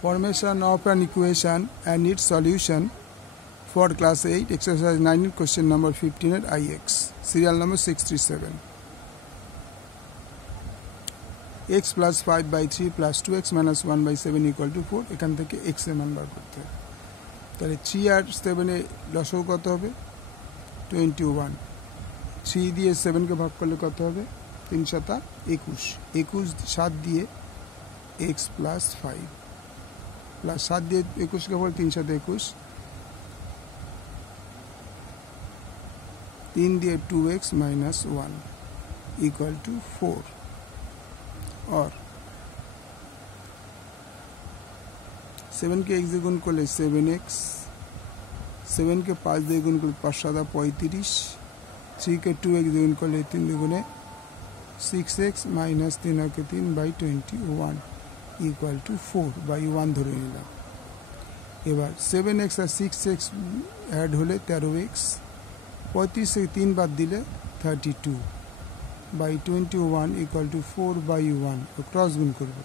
Formation of an equation and its solution for class 8 exercise 19 question number 15 at IX serial number 637. X plus 5 by 3 plus 2x minus 1 by 7 equal to 4 এখান থেকে x এর মান বার করতে হবে। তাহলে 3 আর 7 এ লসাগু কত হবে 21। 3 দিয়ে 7 কে ভাগ করলে কত হবে 3 7 21। 21 7 দিয়ে x plus 5 প্লাস 7 দিয়ে 21 কে বল 3 7 21 3 দিয়ে 2x minus 1 equal to 4 और 7 के x দিয়ে গুণ করলে 7x 7 के 5 দিয়ে গুণ করলে 5 7 35 3 के 2x দিয়ে গুণ করলে 3 দুগুণে 6x minus 3 के 3 by 21 equal to 4 by 1 ধরে নিলাম। এবার 7x আর 6x অ্যাড হলে 13x 35 থেকে 3 বাদ দিলে 32 by 21 equal to 4 by 1 cross গুণ করব।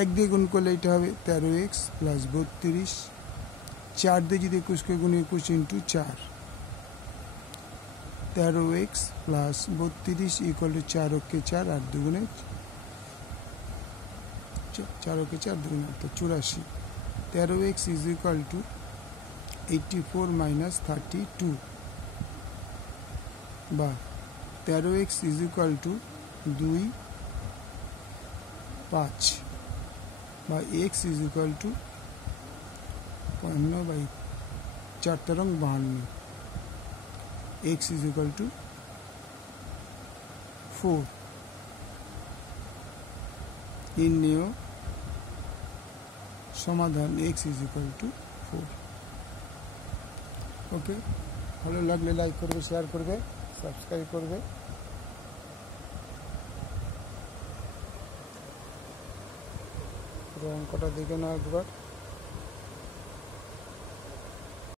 1 দিয়ে গুণ করলে এটা হবে 13x plus 32 4 দিয়ে যদি 21 কে গুণ 21 into 4 13x plus 32 equal to 4 के 4 8 দুগুণে 4 के 4 দুগুণে 84 13x is equal to 84 minus 32 বা 13x is equal to 2 5 বা x is equal to 55 by 4 तरंग 52 x is equal to 4 নির্ণেয় সমাধান x is equal to 4। ওকে, ভালো লাগলে লাইক করবে, শেয়ার করবে, সাবস্ক্রাইব করবে। অঙ্কটা দেখে নাও একবার।